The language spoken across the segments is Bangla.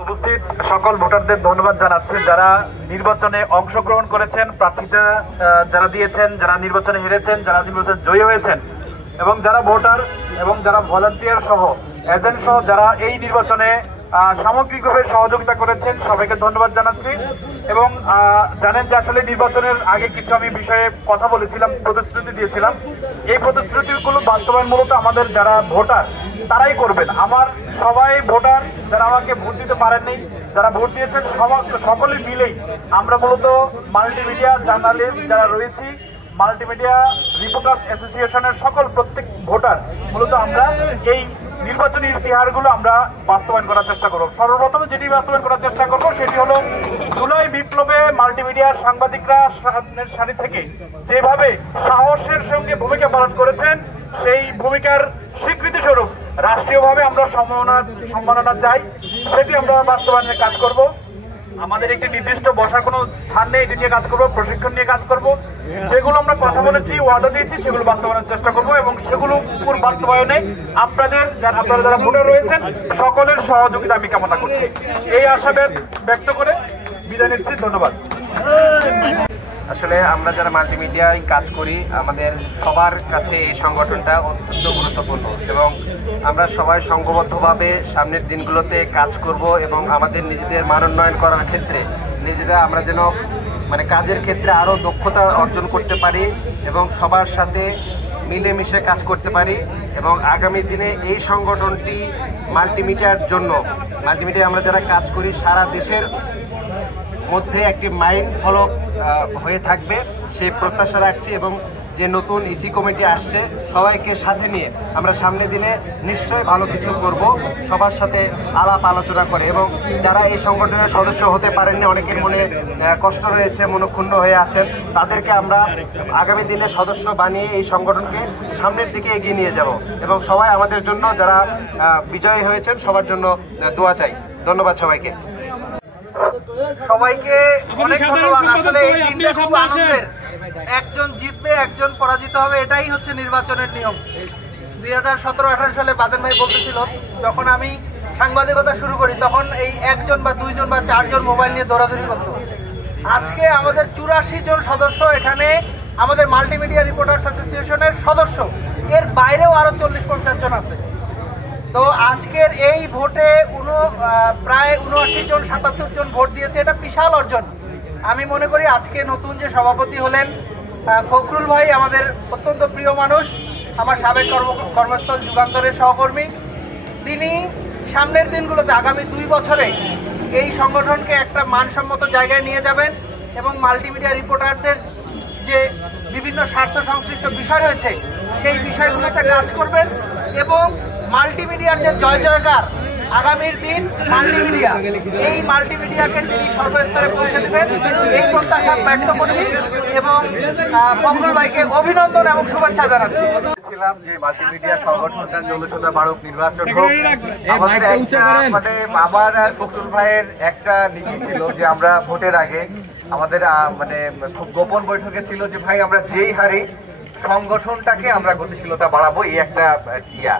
উপস্থিত সকল ভোটারদের ধন্যবাদ জানাচ্ছি যারা নির্বাচনে অংশগ্রহণ করেছেন, প্রার্থীতা যারা দিয়েছেন, যারা নির্বাচনে হেরেছেন, যারা নির্বাচনে জয়ী হয়েছেন এবং যারা ভোটার এবং যারা ভলান্টিয়ার সহ এজেন্ট সহ যারা এই নির্বাচনে সামগ্রিকভাবে সহযোগিতা করেছেন সবাইকে ধন্যবাদ জানাচ্ছি। এবং জানেন যে আসলে নির্বাচনের আগে কিছু আমি বিষয়ে কথা বলেছিলাম, প্রতিশ্রুতি দিয়েছিলাম। এই প্রতিশ্রুতিগুলো বাস্তবায়ন মূলত আমাদের যারা ভোটার তারাই করবেন। আমার সবাই ভোটার যারা আমাকে ভোট দিতে পারেননি, যারা ভোট দিয়েছেন সকলে মিলেই আমরা মূলত মাল্টিমিডিয়া জার্নালিস্ট যারা রয়েছি, মাল্টিমিডিয়া রিপোর্টার্স অ্যাসোসিয়েশনের সকল প্রত্যেক ভোটার মূলত আমরা এই নির্বাচনী ইশতেহারগুলো আমরা বাস্তবায়ন করার চেষ্টা করব। সর্বপ্রথম যেটি বাস্তবায়ন করার চেষ্টা করব সেটি হলো জুলাই বিপ্লবে মাল্টিমিডিয়ার সাংবাদিকরা সামনের সারি থেকে যেভাবে সাহসের সঙ্গে ভূমিকা পালন করেছেন সেই ভূমিকার স্বীকৃতি স্বরূপ রাষ্ট্রীয়ভাবে আমরা সম্মাননা চাই, সেটি আমরা বাস্তবায়নের কাজ করব। আমাদের একটি নির্দিষ্ট বসার কোনো স্থান নেই, এটি নিয়ে কাজ করবো, প্রশিক্ষণ নিয়ে কাজ করব। যেগুলো আমরা কথা বলেছি, ওয়াদা দিয়েছি, সেগুলো বাস্তবায়নের চেষ্টা করব এবং সেগুলো বাস্তবায়নে আপনারা যারা ভোটার রয়েছেন সকলের সহযোগিতা আমি কামনা করছি। এই আশাবাদ ব্যক্ত করে বিদায় নিচ্ছি। ধন্যবাদ। আসলে আমরা যারা মাল্টিমিডিয়ায় কাজ করি আমাদের সবার কাছে এই সংগঠনটা অত্যন্ত গুরুত্বপূর্ণ এবং আমরা সবাই সংঘবদ্ধভাবে সামনের দিনগুলোতে কাজ করব এবং আমাদের নিজেদের মান উন্নয়ন করার ক্ষেত্রে নিজেরা আমরা যেন কাজের ক্ষেত্রে আরও দক্ষতা অর্জন করতে পারি এবং সবার সাথে মিলেমিশে কাজ করতে পারি এবং আগামী দিনে এই সংগঠনটি মাল্টিমিডিয়ার জন্য মাল্টিমিডিয়া আমরা যারা কাজ করি সারা দেশের মধ্যে একটি মাইল ফলক হয়ে থাকবে সেই প্রত্যাশা রাখছি এবং যে নতুন ইসি কমিটি আসছে সবাইকে সাথে নিয়ে আমরা সামনে দিনে নিশ্চয়ই ভালো কিছু করব, সবার সাথে আলাপ আলোচনা করে। এবং যারা এই সংগঠনের সদস্য হতে পারেননি, অনেকের মনে কষ্ট রয়েছে, মনক্ষুণ্ণ হয়ে আছেন, তাদেরকে আমরা আগামী দিনে সদস্য বানিয়ে এই সংগঠনকে সামনের দিকে এগিয়ে নিয়ে যাব এবং সবাই আমাদের জন্য যারা বিজয়ী হয়েছেন সবার জন্য দোয়া চাই। ধন্যবাদ সবাইকে। সবাইকে অনেক ধন্যবাদ। আসলে এই দিনটা খুব আনন্দের, একজন জিতবে একজন পরাজিত হবে, এটাই হচ্ছে নির্বাচনের নিয়ম। 2017-18 সালে বাদেন ভাই বলতেছিল যখন আমি সাংবাদিকতা শুরু করি তখন এই একজন বা দুইজন বা চারজন মোবাইল নিয়ে দৌড়াদৌড়ি করত। আজকে আমাদের 84 জন সদস্য এখানে আমাদের মাল্টিমিডিয়া রিপোর্টার্স অ্যাসোসিয়েশনের সদস্য, এর বাইরেও আরো 40-50 জন আছে। তো আজকের এই ভোটে প্রায় 79 জন 77 জন ভোট দিয়েছে, এটা বিশাল অর্জন। আমি মনে করি আজকে নতুন যে সভাপতি হলেন ফখরুল ভাই আমাদের অত্যন্ত প্রিয় মানুষ, আমার সাবেক কর্মস্থল যুগান্তরের সহকর্মী। তিনি সামনের দিনগুলোতে আগামী 2 বছরে এই সংগঠনকে একটা মানসম্মত জায়গায় নিয়ে যাবেন এবং মাল্টিমিডিয়া রিপোর্টারদের যে বিভিন্ন স্বার্থ সংশ্লিষ্ট বিষয় রয়েছে সেই বিষয়গুলোতে কাজ করবেন এবং মাল্টিমিডিয়ার যে জয় জয়কার আগামীর দিন মাল্টিমিডিয়া, এই মাল্টিমিডিয়াকে তিনি সর্বস্তরে পৌঁছে দেবেন এই প্রত্যাশা ব্যক্ত করছি এবং ফখরুল ভাইকে অভিনন্দন এবং শুভেচ্ছা জানাচ্ছি। যে মাল্টিমিডিয়া সংগঠনটা 14বার নির্বাচন হোক, আমাদের আমার আর ফখরুল ভাইয়ের একটা নীতি ছিল যে আমরা ভোটের আগে আমাদের খুব গোপন বৈঠকে ছিল যে ভাই আমরা যেই হারি সংগঠনটাকে আমরা গতিশীলতা বাড়াবো, এই একটা ইয়া।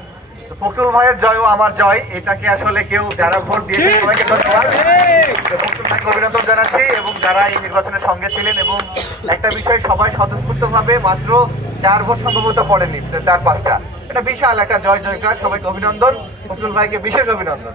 ফখরুল ভাইয়ের জয় ও আমার জয়, এটাকে আসলে কেউ যারা ভোট দিয়েছে সবাইকে ধন্যবাদ, ফখরুল ভাইকে অভিনন্দন জানাচ্ছি এবং যারা এই নির্বাচনের সঙ্গে ছিলেন। এবং একটা বিষয় সবাই স্বতঃস্ফূর্তভাবে মাত্র 4 ভোট সম্ভবত পড়েনি, 4-5টা, এটা বিশাল একটা জয় জয়কার। সবাইকে অভিনন্দন, ফখরুল ভাইকে বিশেষ অভিনন্দন।